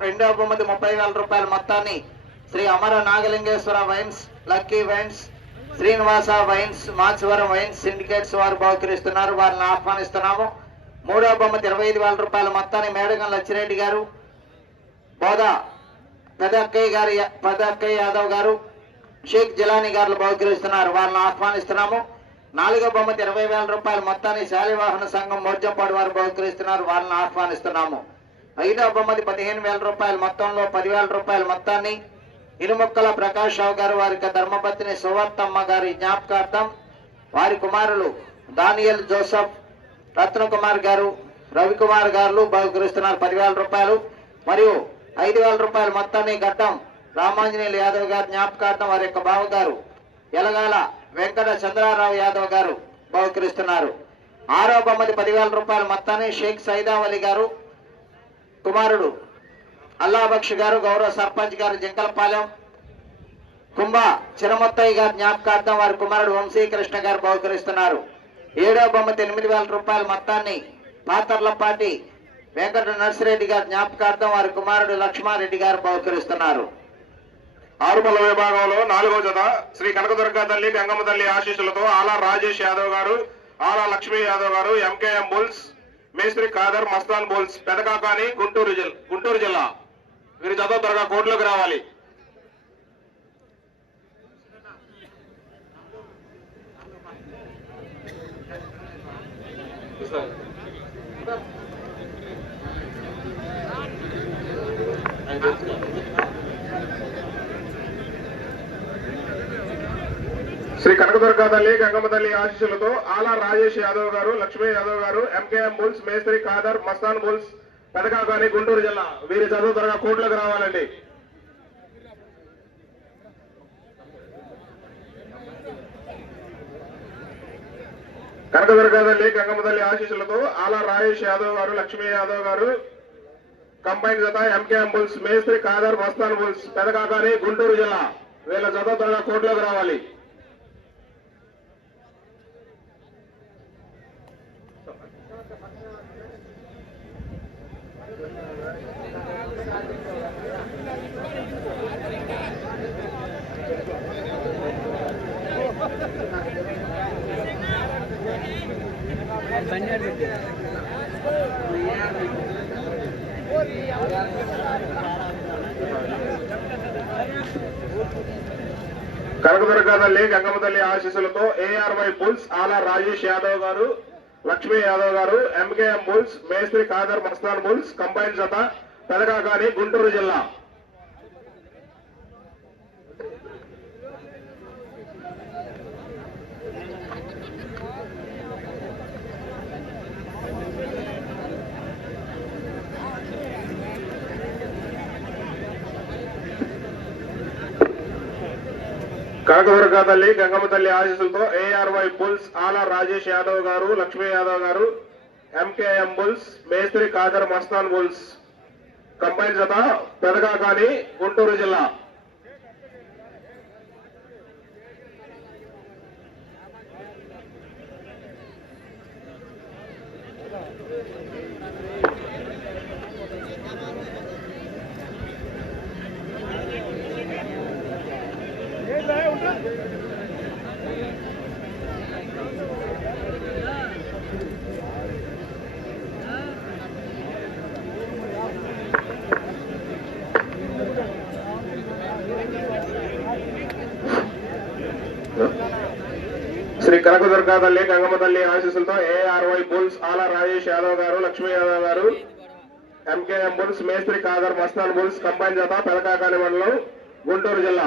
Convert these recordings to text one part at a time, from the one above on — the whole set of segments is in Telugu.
రెండవ బహుమతి ముప్పై వేల రూపాయల మొత్తాన్ని Sri Amara Nagalingeswara wines lucky wines Srinivasa wines Machavaram wines syndicates వారు బహుకరిస్తున్నారు. వారిని ఆహ్వానిస్తున్నాము. మూడవ బహుమతి ఇరవై ఐదు వేల రూపాయల మొత్తాన్ని మేడగం లచ్చిరెడ్డి గారు బోధ పెదక్కయ్య గారి పెదక్కయ్య యాదవ్ గారు షేక్ జిలానీ గారు బహుకరిస్తున్నారు. వారిని ఆహ్వానిస్తున్నాము. నాలుగో బహుమతి ఇరవై వేల రూపాయల మొత్తాన్ని శాలివాహన సంఘం మోర్జంపాడు వారు బహుకరిస్తున్నారు. వారిని ఆహ్వానిస్తున్నాము. ఐదవ బహుమతి పదిహేను వేల రూపాయల మొత్తంలో పదివేల రూపాయల మొత్తాన్ని ఇనుముక్కల ప్రకాష్ రావు గారు వారి యొక్క ధర్మపత్ని సువర్తమ్మ గారి జ్ఞాపకార్థం వారి కుమారులు దానియల్ జోసఫ్ రత్నకుమార్ గారు రవికుమార్ గారు బహుకరిస్తున్నారు పదివేల రూపాయలు. మరియు ఐదు వేల రూపాయల మొత్తాన్ని గడ్డం రామాంజనేయులు యాదవ్ గారు జ్ఞాపకార్థం వారి యొక్క బావగారు ఎలగాల వెంకట చంద్రారావు యాదవ్ గారు బహుకరిస్తున్నారు. ఆరో బొమ్మది పదివేల రూపాయల మొత్తాన్ని షేక్ సైదావలి అలీ గారు కుమారుడు అల్లాబక్షి గారు గౌరవ సర్పంచ్ గారు జింకలపాలెం. కుంభ చిరమత్తయ్య గారి జ్ఞాపకార్థం వారి కుమారుడు వంశీకృష్ణ గారు బహుకరిస్తున్నారు. ఏడో బొమ్మతి ఎనిమిది వేల రూపాయల మొత్తాన్ని పాతర్లపాటి వెంకట నర్సిరెడ్డి గారి జ్ఞాపకార్థం వారి కుమారుడు లక్ష్మారెడ్డి గారు బహుకరిస్తున్నారు. ఆరుమల విభాగంలో నాలుగో జత శ్రీ కనకదుర్గ తల్లి గంగమ్మ తల్లి ఆశీస్సులతో ఆలా రాజేష్ యాదవ్ గారు ఆలా లక్ష్మీ యాదవ్ గారు ఎంకేఎం బుల్స్ మేస్త్రి ఖాదర్ మస్తాన్ బోల్స్ పెదకాకాని గుంటూరు జిల్లా గుంటూరు జిల్లా. వీరి చదువు త్వరగా కోర్టులోకి రావాలి. శ్రీ కనకదుర్గ తల్లి గంగమ్మ తల్లి ఆశీస్సులతో ఆలా Rajesh Yadav garu Lakshmi Yadav garu MKM bulls Mestri Khader Mastan bulls Pedakakani Guntur జిల్లా. వీరి చదువు త్వరగా కోట్లకు రావాలండి. కనకదుర్గ తల్లి గంగమ్మ తల్లి ఆశీస్సులతో ఆలా రాజేష్ యాదవ్ గారు లక్ష్మీ యాదవ్ గారు కంబైన్ జత MKM bulls Mestri Khader Mastan bulls Pedakakani Guntur జిల్లా. వీళ్ళ చదువు త్వరగా కోట్లకు రావాలి. కనకదుర్గ తల్లి గంగమ్మ తల్లి ఆశీస్సులతో ఏఆర్వై బుల్స్ ఆలా రాజేష్ యాదవ్ గారు లక్ష్మీ యాదవ్ గారు ఎంకేఎం బుల్స్ మేస్త్రి ఖాదర్ మస్తాన్ బుల్స్ కంబైన్ జత పెదకాకాని గుంటూరు జిల్లా. కనకదుర్గ తల్లి గంగమ్మ తల్లి ఆశీస్సులతో ఏఆర్వై బుల్స్ ఆలా రాజేష్ యాదవ్ గారు లక్ష్మీ యాదవ్ గారు ఎంకేఎం బుల్స్ మేస్త్రి కాదర్ మస్తాన్ బుల్స్. కంపెనీ జత పెదగా కానీ గుంటూరు జిల్లా శ్రీ కనకదుర్గ తల్లి ఆశీస్సులతో ఏఆర్వై బుల్స్ ఆల రాజేష్ యాదవ్ గారు లక్ష్మీ యాదవ్ గారు ఎంకేఎం బుల్స్ మేస్త్రి కాదర్ మస్తాన్ బుల్స్ కంబైన్ జత పెదకాకాని మండలం గుంటూరు జిల్లా.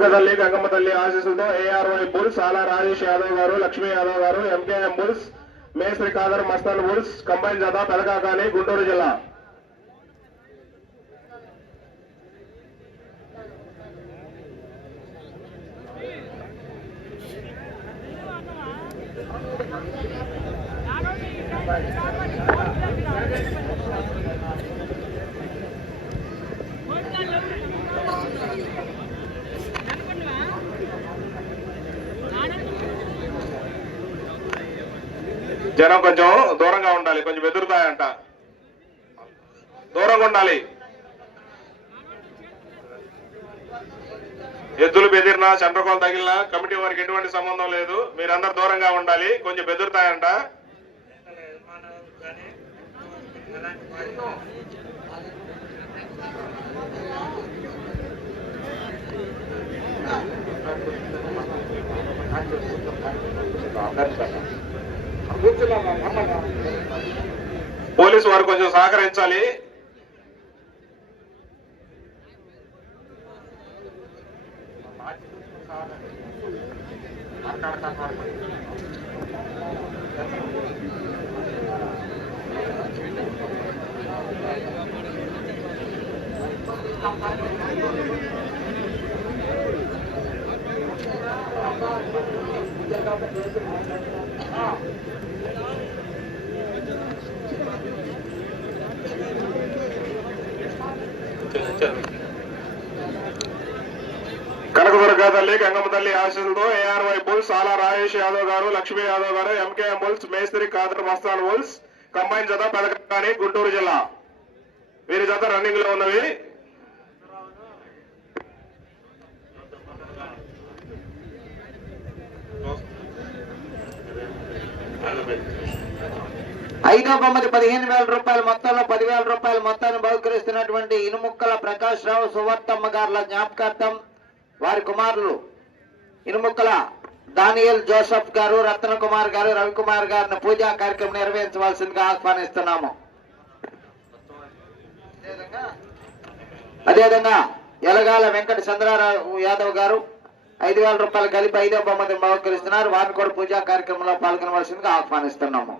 కనకదుర్గ తల్లి గంగమ్మ తల్లి ఆశీస్సులతో ఏఆర్ఓ బుల్స్ ఆలా రాజేష్ యాదవ్ గారు లక్ష్మీ యాదవ్ గారు ఎంకేఎం బుల్స్ మేస్త్రి కాదర్ మస్తాన్ బుల్స్ కంబైన్ జత పెదకాకాని గుంటూరు జిల్లా. జనం కొంచెం దూరంగా ఉండాలి కొంచెం ఎదురుతాయంట. దూరంగా ఉండాలి. ఎద్దులు బెదిరినా చంద్రకోలు తగిలినా కమిటీ వారికి ఎటువంటి సంబంధం లేదు. మీరందరూ దూరంగా ఉండాలి కొంచెం బెదురుతాయంట. పోలీసు వారు కొంచెం సహకరించాలి. కనకదుర్గ తల్లి గంగమ్మ తల్లి ఆశీస్సులతో ఏఆర్వై బుల్స్ ఆలా రాజేష్ యాదవ్ గారు లక్ష్మీ యాదవ్ గారు ఎంకేఎం బుల్స్ మేస్త్రి ఖాదర్ మస్తాన్ బుల్స్ కంబైన్ జత పెదకాని గుంటూరు జిల్లా. వీరి జత రన్నింగ్లో ఉన్నవి. ఐదో బొమ్మది పదిహేను వేల రూపాయల మొత్తంలో పదివేల రూపాయల మొత్తాన్ని బహుకరిస్తున్నటువంటి ఇనుముక్కల ప్రకాష్ రావు సువర్తమ్మ గారుల జ్ఞాపకార్థం వారి కుమారులు ఇనుముక్కల దానియల్ జోసఫ్ గారు రత్న కుమార్ గారు రవికుమార్ గారిని పూజా కార్యక్రమం నిర్వహించవలసిందిగా ఆహ్వానిస్తున్నాము. అదేవిధంగా ఎలగాల వెంకట చంద్రారావు యాదవ్ గారు ఐదు వేల రూపాయలు కలిపి ఐదో బొమ్మని బహుకరిస్తున్నారు. వారిని కూడా పూజా కార్యక్రమంలో పాల్గొనవలసిందిగా ఆహ్వానిస్తున్నాము.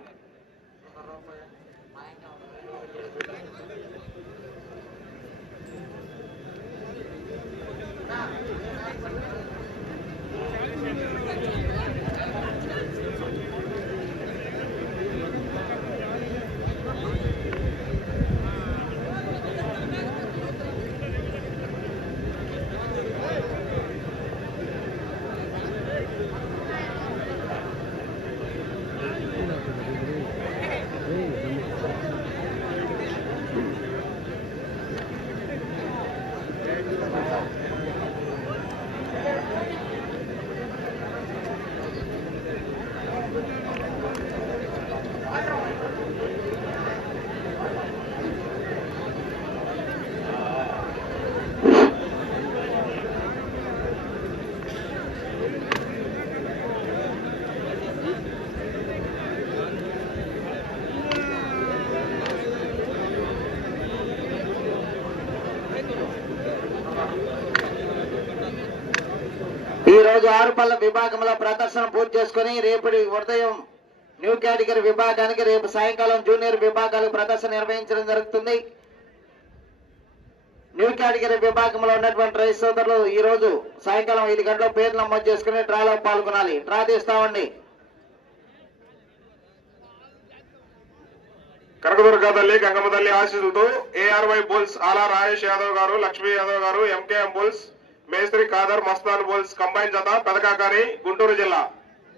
ఈరోజు ఆరుపల్ల విభాగంలో ప్రదర్శన పూర్తి చేసుకుని రేపటి ఉదయం న్యూ కేటగిరీ విభాగానికి రేపు సాయంకాలం జూనియర్ విభాగాలకు ప్రదర్శన నిర్వహించడం జరుగుతుంది. న్యూ కేటగిరీ విభాగంలో ఉన్నటువంటి రైతు సోదరులు ఈ రోజు సాయంకాలం ఐదు గంటల పేరు నమోదు చేసుకుని డ్రాలో పాల్గొనాలి. డ్రా తీస్తామండి. కనకదుర్గ తల్లి గంగమ్మ తల్లి ఆశీస్సులతో ఏఆర్వై బుల్స్ ఆలా రాజేష్ యాదవ్ గారు లక్ష్మీ యాదవ్ గారు ఎంకేఎం బుల్స్ మేస్త్రి ఖాదర్ మస్తాన్ బోల్స్ కంబైన్ జత పెదకాకాని గుంటూరు జిల్లా.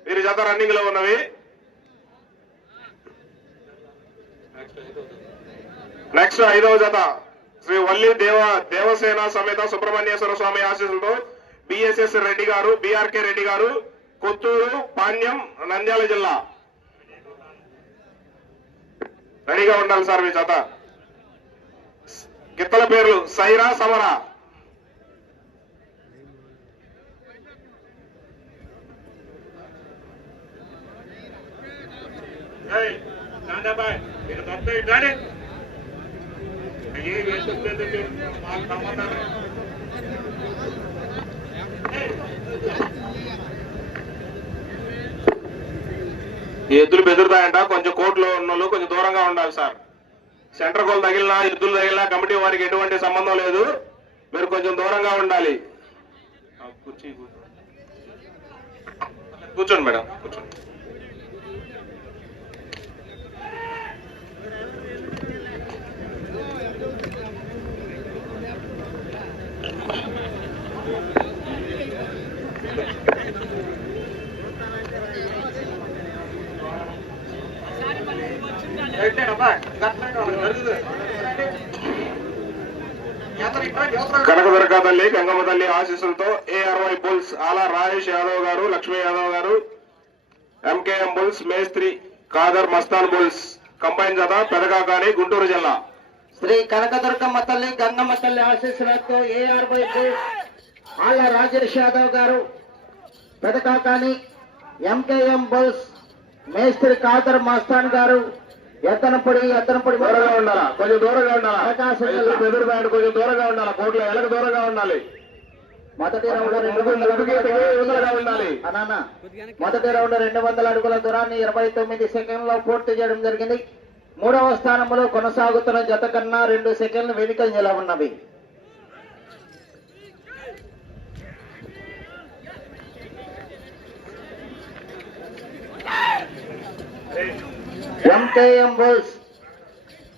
వీరి జత రన్నింగ్లో ఉన్నవి. నెక్స్ట్ ఐదవ జత. శ్రీ వల్లి దేవ దేవసేన సమేత సుబ్రహ్మణ్యేశ్వర స్వామి ఆశీస్సులతో బిఎస్ఎస్ రెడ్డి గారు బిఆర్కే రెడ్డి గారు కొత్తూరు పాణ్యం నంద్యాల జిల్లా. రెడీగా ఉండాలి సార్ మీ జత. గిత్తల పేర్లు సైరా సమరా. మీరు? మాకు ఎద్దులు బెదురుతాయంట కొంచెం కోర్టులో ఉన్న వాళ్ళు కొంచెం దూరంగా ఉండాలి సార్. సెంటర్ గోల్ తగిలినా ఎద్దులు తగిలినా కమిటీ వారికి ఎటువంటి సంబంధం లేదు. మీరు కొంచెం దూరంగా ఉండాలి. కూర్చోండి మేడం కూర్చోండి ఏంటేనబ్బా? గట్లనే ఉంది. జరుగుతుంది. ఎవరు ఇక్కడ? ఎవరు? తల్లి గంగమ్మ తల్లి ఆశీస్సులతో ఏఆర్వై బుల్స్ ఆలా రాజేష్ యాదవ్ గారు లక్ష్మీ యాదవ్ గారు ఎంకేఎం బుల్స్ మేస్త్రి కాదర్ మస్తాన్ బుల్స్ కంబైన్ జత పెదకాకాని గుంటూరు జిల్లా శ్రీ కనకదుర్గమ్మ తల్లి గంగమ్మ తల్లి ఆశీస్సులతో ఏఆర్వై బుల్స్ ఆళ్ళ రాజేష్ యాదవ్ గారు పెదకాకాని ఎంకేఎం బుల్స్ మేస్త్రి కాదర్ మస్తాన్ గారు ఎత్తనపొడి ఎత్తనపొడి దూరంగా ఉండాలా? కొంచెం దూరంగా ఉండాలా? అవకాశం ఎద్దులు బెదురుతాయంట కొంచెం దూరంగా ఉండాలా? కోర్టులో ఎలక దూరంగా ఉండాలి. మొదటి రౌండ్ ఉండాలి. అనానా మొదటి రౌండ్ రెండు వందల అడుగుల దూరాన్ని ఇరవై తొమ్మిది సెకండ్లో పూర్తి చేయడం జరిగింది. మూడవ స్థానంలో కొనసాగుతున్న జత కన్నా రెండు సెకండ్లు వెనుకంజల ఉన్నవి? ఎంకేఎం బుల్స్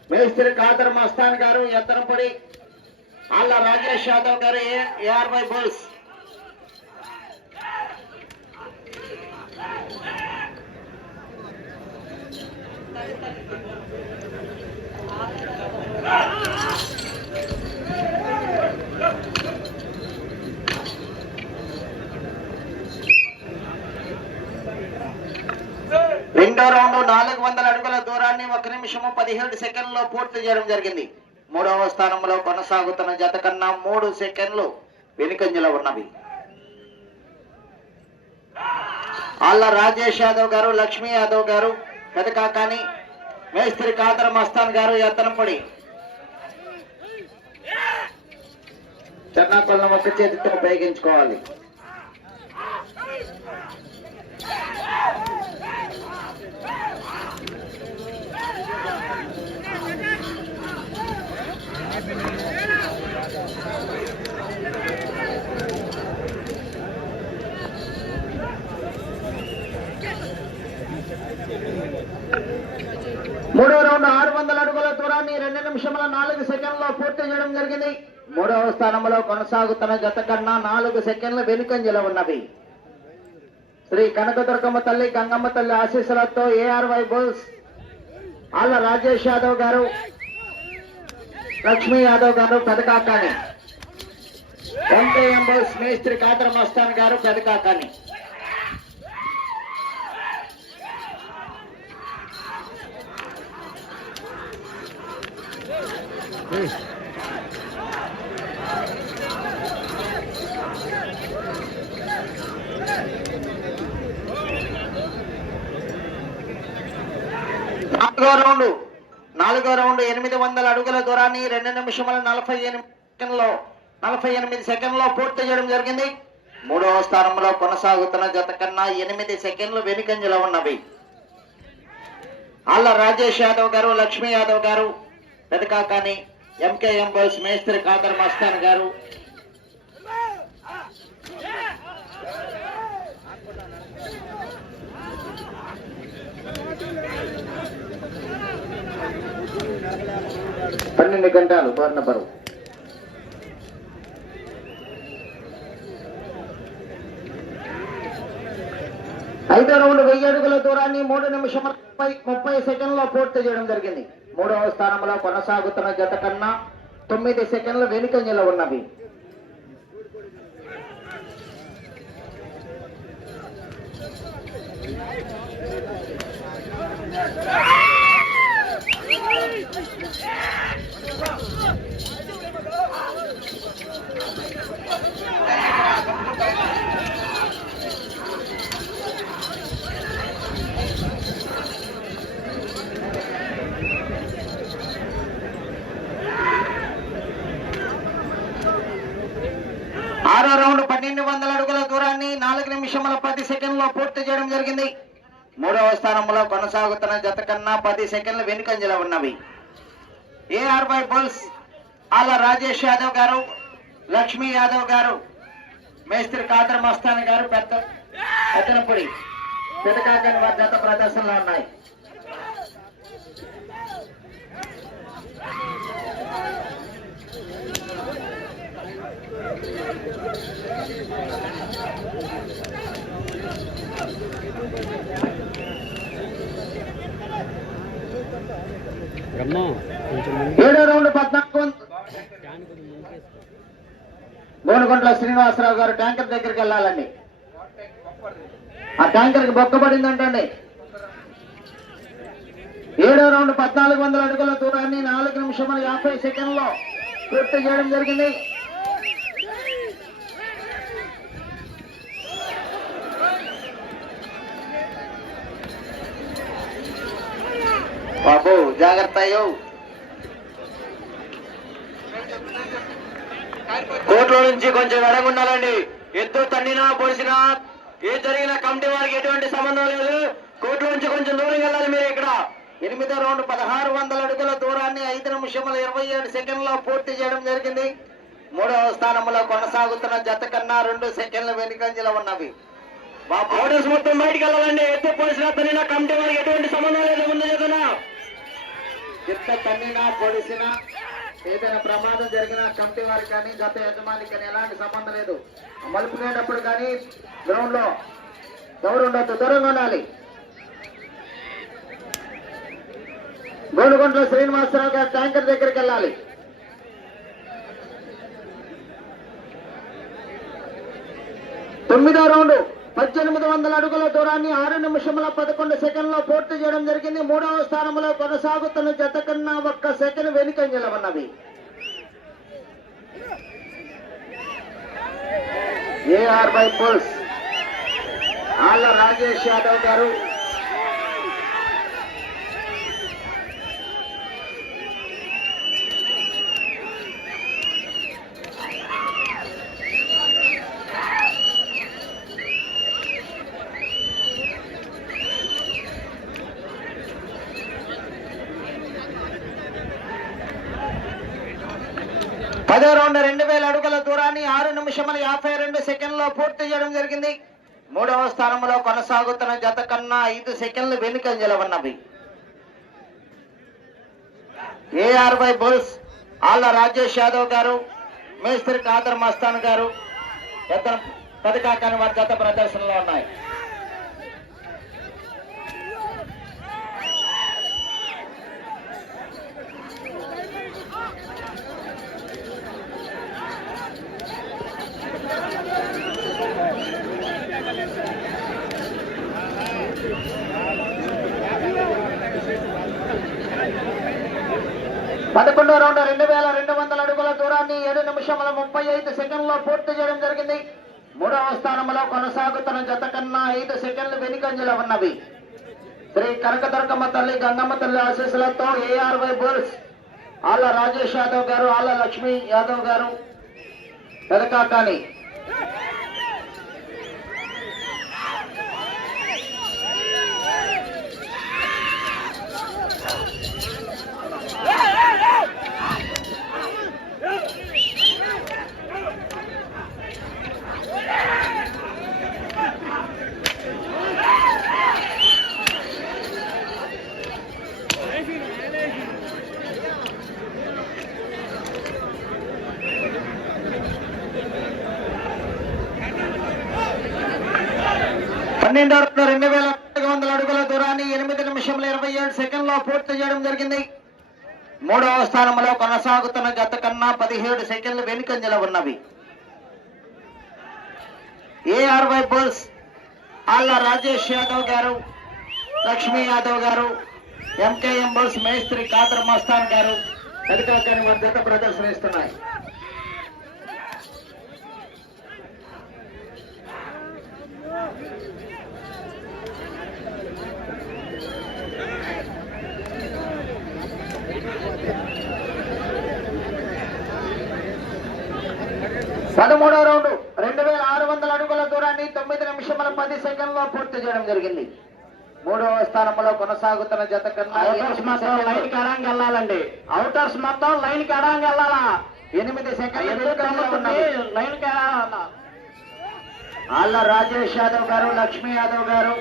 మేస్త్రి ఖాదర్ మస్తాన్ గారు ఎత్తనపడి ఆళ్ళ రాజేష్ యాదవ్ గారు ఏఆర్వై బుల్స్ రౌండ్ నాలుగు వందల అడుగుల దూరాన్ని ఒక నిమిషము పదిహేడు సెకండ్లో పూర్తి చేయడం జరిగింది. మూడవ స్థానంలో కొనసాగుతున్న జత కన్నా మూడు సెకండ్లు వెనుకంజలో ఉన్నవి. ఆళ్ళ రాజేష్ యాదవ్ గారు లక్ష్మీ యాదవ్ గారు పెదకాకాని మేస్త్రి కాదర్ మస్తాన్ గారు ఎత్తనపడి చెన్నాకొల్లం ఒక చేతితో ఉపయోగించుకోవాలి. మూడో రౌండ్ ఆరు వందల అడుగుల దూరాన్ని రెండు నిమిషముల నాలుగు సెకండ్లో పూర్తి చేయడం జరిగింది. మూడవ స్థానంలో కొనసాగుతున్న జత కన్నా నాలుగు సెకండ్ల వెనుకంజలో ఉన్నవి శ్రీ కనకదుర్గమ్మ తల్లి గంగమ్మ తల్లి ఆశీస్సులతో ఏఆర్ వైబుల్స్ ఆళ్ళ రాజేష్ యాదవ్ గారు లక్ష్మీ యాదవ్ గారు పెదకాకాని. ఎంకేఎం బుల్స్ మేస్త్రి కాదర మస్తాన్ గారు పెదకాకాని. నాలుగో రౌండ్. నాలుగో రౌండ్ ఎనిమిది వందల అడుగుల దూరాన్ని రెండు నిమిషముల నలభై ఎనిమిది సెకండ్లో నలభై ఎనిమిది సెకండ్లో పూర్తి చేయడం జరిగింది. మూడవ స్థానంలో కొనసాగుతున్న జత కన్నా ఎనిమిది సెకండ్లు వెనుకంజలో ఉన్నవి. అల్ల రాజేష్ యాదవ్ గారు లక్ష్మీ యాదవ్ గారు పెదకాకాని ఎంకేఎం బాయ్స్ మేస్త్రి కాదర్ మస్తాన్ గారు పన్నెండు గంటలు పూర్ణ పరువు ఐదో రౌండ్ వెయ్యి అడుగుల దూరాన్ని మూడు నిమిషం ముప్పై సెకండ్లో పూర్తి చేయడం జరిగింది మూడవ స్థానంలో కొనసాగుతున్న జత కన్నా తొమ్మిది సెకండ్ల వెనుక వెనుకంజలో ఉన్నవి Yeah! జరిగింది. మూడవ స్థానంలో కొనసాగుతున్న జత కన్నా పది సెకండ్లు వెనుకంజలో ఉన్నవి. ఏఆర్ బై బుల్స్ ఆల రాజేష్ యాదవ్ గారు లక్ష్మీ యాదవ్ గారు మేస్త్రి కాదర్ మస్తాన్ గారు పెద్ద పెద్దనపూడి. పెదకాకని వారి జత ప్రదర్శనలో ఉన్నాయి. ఏడో రౌండ్ పద్నాలుగు శ్రీనివాసరావు గారు ట్యాంకర్ దగ్గరికి వెళ్ళాలండి. ఆ ట్యాంకర్కి బొక్కబడిందంటండి ఏడో రౌండ్ పద్నాలుగు వందల అడుగుల దూరాన్ని నాలుగు నిమిషముల యాభై సెకండ్లో పూర్తి చేయడం జరిగింది. బాబు జాగ్రత్త కోట్లో కోర్టులో నుంచి కొంచెం వెడగుండాలండి ఎత్తు తన్నినా పొడిసినా ఏ జరిగినా కమిటీ వారికి ఎటువంటి సంబంధం లేదు. కోర్టులో నుంచి కొంచెం దూరం వెళ్ళాలి మీరు ఇక్కడ. ఎనిమిదో రౌండ్ పదహారు వందల అడుగుల దూరాన్ని ఐదు నిమిషముల ఇరవై ఏడు సెకండ్లో పూర్తి చేయడం జరిగింది. మూడవ స్థానంలో కొనసాగుతున్న జత కన్నా రెండు సెకండ్ల వెనుకంజలో ఉన్నవి. ఆర్డర్స్ మొత్తం బయటికి వెళ్ళాలండి. ఎత్తు పొడిసినా తన్నినా కమిటీ వారికి ఎటువంటి సంబంధం లేదు. ముందు ఎంత తన్నినా పొడిసినా ఏదైనా ప్రమాదం జరిగినా కమిటీ వారికి కానీ గత యజమానికి కానీ ఎలాంటి సంబంధం లేదు. మలుపుకునేటప్పుడు కానీ గ్రౌండ్లో ఎవరు ఉండొద్దు దూరంగా ఉండాలి. గోనుగుంట్ల శ్రీనివాసరావు గారు ట్యాంకర్ దగ్గరికి వెళ్ళాలి. తొమ్మిదో రౌండ్ పద్దెనిమిది వందల అడుగుల దూరాన్ని ఆరు నిమిషముల పదకొండు సెకండ్లో పూర్తి చేయడం జరిగింది. మూడవ స్థానంలో కొనసాగుతున్న జత కన్నా ఒక్క సెకండ్ వెనుక నిలవన్నవి ఏఆర్ బై పుల్స్ ఆళ్ళ రాజేష్ యాదవ్ గారు పదో రౌండ్ రెండు వేల అడుగుల దూరాన్ని ఆరు నిమిషముల యాభై రెండు సెకండ్లో పూర్తి చేయడం జరిగింది. మూడవ స్థానంలో కొనసాగుతున్న జత కన్నా ఐదు సెకండ్లు వెనుకంజల ఉన్నవి ఏఆర్ వై బుల్స్ ఆళ్ళ రాజేష్ యాదవ్ గారు మేస్త్రి కాదర్ మస్తాన్ గారు ఇద్దరు పథకాకాని వారి జత ప్రదర్శనలో ఉన్నాయి. పదకొండో రౌండ్ రెండు వేల రెండు వందల అడుగుల దూరాన్ని ఏడు నిమిషముల ముప్పై ఐదు సెకండ్లో పూర్తి చేయడం జరిగింది. మూడవ స్థానంలో కొనసాగుతున్న జత కన్నా ఐదు సెకండ్లు వెనుకంజలో ఉన్నవి. శ్రీ కనకదుర్గమ్మ తల్లి గంగమ్మ తల్లి ఆశీస్సులతో ఏఆర్వై బుల్స్ ఆళ్ళ రాజేష్ యాదవ్ గారు ఆళ్ళ లక్ష్మీ యాదవ్ గారు పెదకాకాని పన్నెండో రౌండ్ రెండు వేల నాలుగు వందల అడుగుల దూరాన్ని ఎనిమిది నిమిషముల ఇరవై ఏడు సెకండ్లో పూర్తి చేయడం జరిగింది మూడవ స్థానంలో కొనసాగుతున్న జత కన్నా పదిహేడు సెకండ్లు వెనుకంజల ఉన్నవి. ఏఆర్వై బుల్స్ ఆళ్ళ రాజేష్ యాదవ్ గారు లక్ష్మీ యాదవ్ గారు ఎంకేఎం బుల్స్ మేస్త్రి కాదర్ మస్తాన్ గారు ఎదుటోకని వారి జత ప్రదర్శన ఇస్తున్నాయి. పదమూడవ రౌండ్. రెండు వేల ఆరు వందల అడుగుల దూరాన్ని తొమ్మిది నిమిషముల పది సెకండ్లో పూర్తి చేయడం జరిగింది. మూడవ స్థానంలో కొనసాగుతున్న జత కన్నా అవుటర్స్ మొత్తం లైన్కి అడాంగి వెళ్ళాలండి. అవుటర్స్ మొత్తం లైన్కి అడాంగి వెళ్ళాలా? ఎనిమిది సెకండ్లు? ఉన్నవి. లైన్కి ఆళ్ళ రాజేష్ యాదవ్ గారు లక్ష్మీ యాదవ్ గారు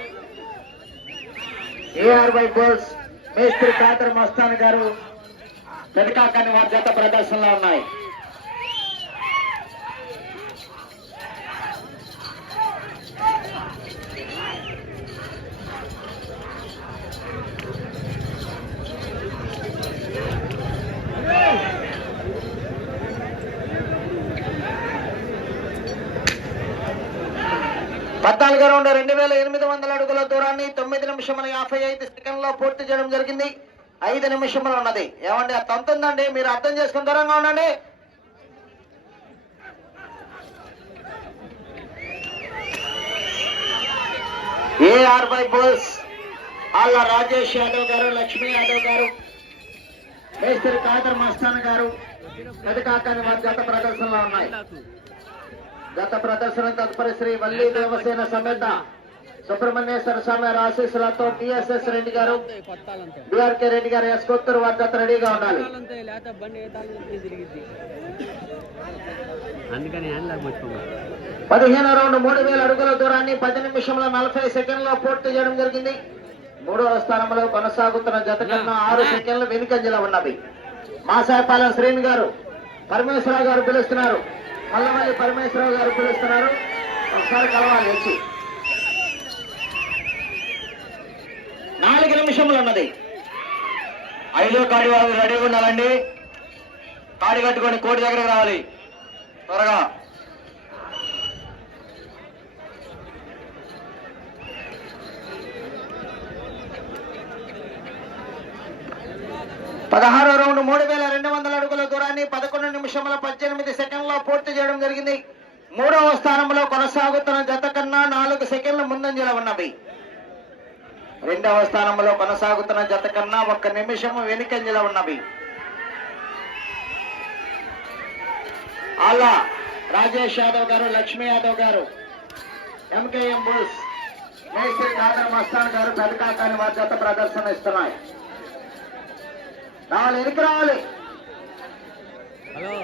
ఏఆర్వై బోల్స్ మేస్త్రి ఖాదర్ మస్తాన్ గారు పెదకాకాని వారి జత ప్రదర్శనలో ఉన్నాయి పద్నాలుగు రౌండ్ రెండు వేల ఎనిమిది వందల అడుగుల దూరాన్ని తొమ్మిది నిమిషముల యాభై ఐదు సెకండ్లో పూర్తి చేయడం జరిగింది. ఐదు నిమిషములు ఉన్నది. ఏమండి అది తంతుందండి మీరు అర్థం చేసుకుని దూరంగా ఉండండి. ఏఆర్ బై బోల్స్ అల్ల రాజేష్ యాదవ్ గారు లక్ష్మీ యాదవ్ గారు మేస్త్రి కాదర్ మస్తాన్ గారు పెదకాకాని వారి గత ప్రదర్శనలో ఉన్నాయి. గత ప్రదర్శన తదుపరి శ్రీ వల్లి దేవసేన సమేత సుబ్రహ్మణ్యేశ్వర స్వామి ఆశీస్సులతో టిఎస్ఎస్ రెడ్డి గారు బిఆర్కే రెడ్డి గారు ఎస్కొత్తూరు వారి జత రెడీగా ఉండాలి. పదిహేను రౌండ్ మూడు వేల అడుగుల దూరాన్ని పది నిమిషముల నలభై సెకండ్లో పూర్తి చేయడం జరిగింది. మూడవ స్థానంలో కొనసాగుతున్న జత కన్నా ఆరు సెకండ్లు వెనుకంజలో ఉన్నవి. మాసాయపాలెం శ్రేణి గారు పరమేశ్వరరావు గారు పిలుస్తున్నారు. మల్లమల్లి పరమేశ్వరరావు గారు పిలుస్తున్నారు. ఒకసారి కలవాలి వచ్చి. నాలుగు నిమిషములు ఉన్నది. ఐదో కాడి వాళ్ళు రెడీగా ఉండాలండి. కాడి కట్టుకొని కోటి దగ్గరకు రావాలి. త్వరగా. పదహారో రౌండ్ మూడు వేల రెండు వందల దూరాన్ని పదకొండు నిమిషముల పద్దెనిమిది సెకండ్లో పూర్తి చేయడం జరిగింది. మూడవ స్థానంలో కొనసాగుతున్న జత కన్నా నాలుగు సెకండ్ల ముందంజలో ఉన్నవి రెండవ స్థానంలో కొనసాగుతున్న జత కన్నా ఒక్క నిమిషము వెనుకంజలో ఉన్నవి అలా రాజేష్ యాదవ్ గారు లక్ష్మీ యాదవ్ గారు ఎంకేఎం బుల్స్ మేస్త్రి కాదర్ మస్తాన్ గారు పెదకాకాని వారి జత ప్రదర్శన ఇస్తున్నాయి. నాలుగు ఎనికి రావాలి. హలో.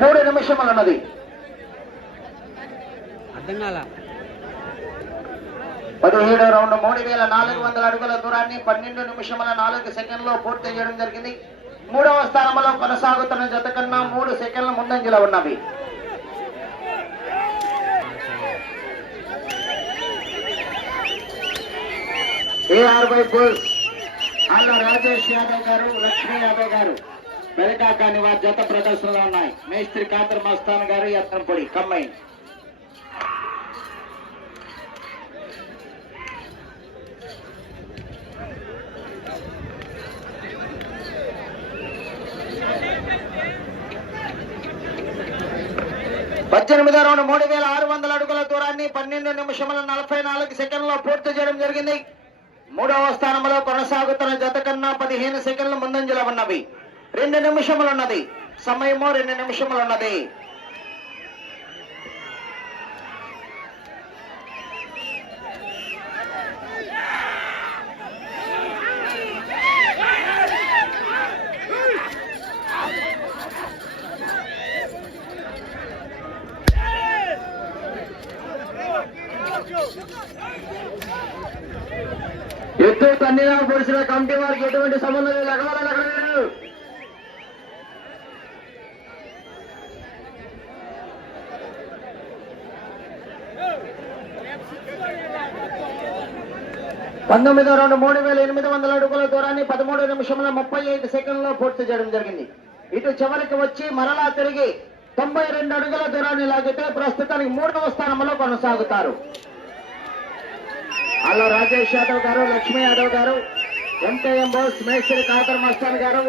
మూడు నిమిషములు ఉన్నది అర్థం కాల? పదిహేడో రౌండ్ మూడు వేల నాలుగు వందల అడుగుల దూరాన్ని పన్నెండు నిమిషముల నాలుగు సెకండ్లో పూర్తి చేయడం జరిగింది. మూడవ స్థానంలో కొనసాగుతున్న జత కన్నా మూడు సెకండ్ల ముందంజలో ఉన్నవి. ఏఆర్ బై బుల్స్ అల్ల రాజేష్ యాదవ్ గారు లక్ష్మీ యాదవ్ గారు. మెరకాకాని వారి జత ప్రదర్శనలో ఉన్నాయి. మేస్త్రి కాతర్ మస్తాన్ గారు యత్నంపొడి కమ్మై పద్దెనిమిది రౌండ్ మూడు వేల ఆరు వందల అడుగుల దూరాన్ని పన్నెండు నిమిషముల నలభై నాలుగు సెకండ్లో పూర్తి చేయడం జరిగింది. మూడవ స్థానంలో కొనసాగుతున్న జత కన్నా పదిహేను సెకండ్ల ముందంజలో ఉన్నవి. రెండు నిమిషములున్నది. సమయము రెండు నిమిషములున్నది ఉన్నది ఎత్తు తన్నీరా పొడిచిన కమిటీ వారికి ఎటువంటి సంబంధం లేదు. ఎగవాలని అక్కడ లేదు. పంతొమ్మిది రెండు మూడు వేల ఎనిమిది వందల అడుగుల దూరాన్ని పదమూడు నిమిషంలో ముప్పై ఐదు సెకండ్లో పూర్తి చేయడం జరిగింది. ఇటు చివరికి వచ్చి మరలా తిరిగి తొంభై రెండు అడుగుల దూరాన్ని లాగితే ప్రస్తుతానికి మూడవ స్థానంలో కొనసాగుతారు. రాజేష్ యాదవ్ గారు లక్ష్మీ యాదవ్ గారు ఎంకేఎం బోస్ మేస్త్రి కాకర్ మస్తాన్ గారు.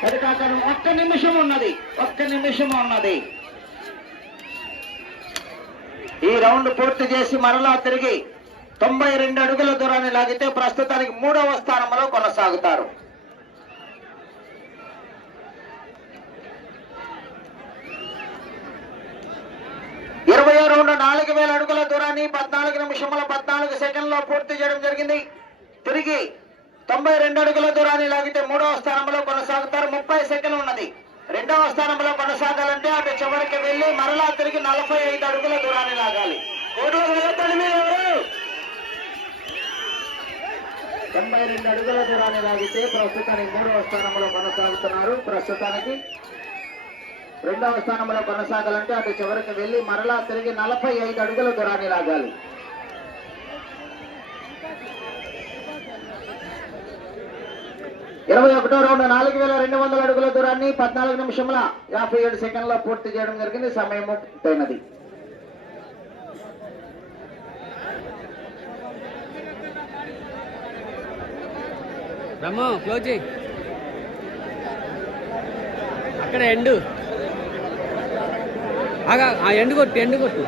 కరికాకరం ఒక్క నిమిషం ఉన్నది ఒక్క నిమిషం ఉన్నది. ఈ రౌండ్ పూర్తి చేసి మరలా తిరిగి తొంభై రెండు అడుగుల దూరాన్ని లాగితే ప్రస్తుతానికి మూడవ స్థానంలో కొనసాగుతారు. ఇరవై రెండు నాలుగు వేల అడుగుల దూరాన్ని పద్నాలుగు నిమిషముల పద్నాలుగు సెకండ్లో పూర్తి చేయడం జరిగింది. తిరిగి తొంభై రెండు అడుగుల దూరాన్ని లాగితే మూడవ స్థానంలో కొనసాగుతారు. ముప్పై సెకండ్లు ఉన్నది. రెండవ స్థానంలో కొనసాగాలంటే అటు చివరికి వెళ్ళి మరలా తిరిగి నలభై ఐదు అడుగుల దూరాన్ని లాగాలి. తొంభై రెండు అడుగుల దూరాన్ని లాగితే ప్రస్తుతానికి మూడవ స్థానంలో కొనసాగుతున్నారు. ప్రస్తుతానికి రెండవ స్థానంలో కొనసాగాలంటే అటు చివరికి వెళ్ళి మరలా తిరిగి నలభై ఐదు అడుగుల దూరాన్ని లాగాలి. ఇరవై ఒకటో రౌండ్ నాలుగు వేల రెండు వందల అడుగుల దూరాన్ని పద్నాలుగు నిమిషముల యాభై ఏడు సెకండ్ల పూర్తి చేయడం జరిగింది. సమయం పూర్తయినది అక్కడ ఎండు. ఎండుగొట్టు ఎండుగొట్టు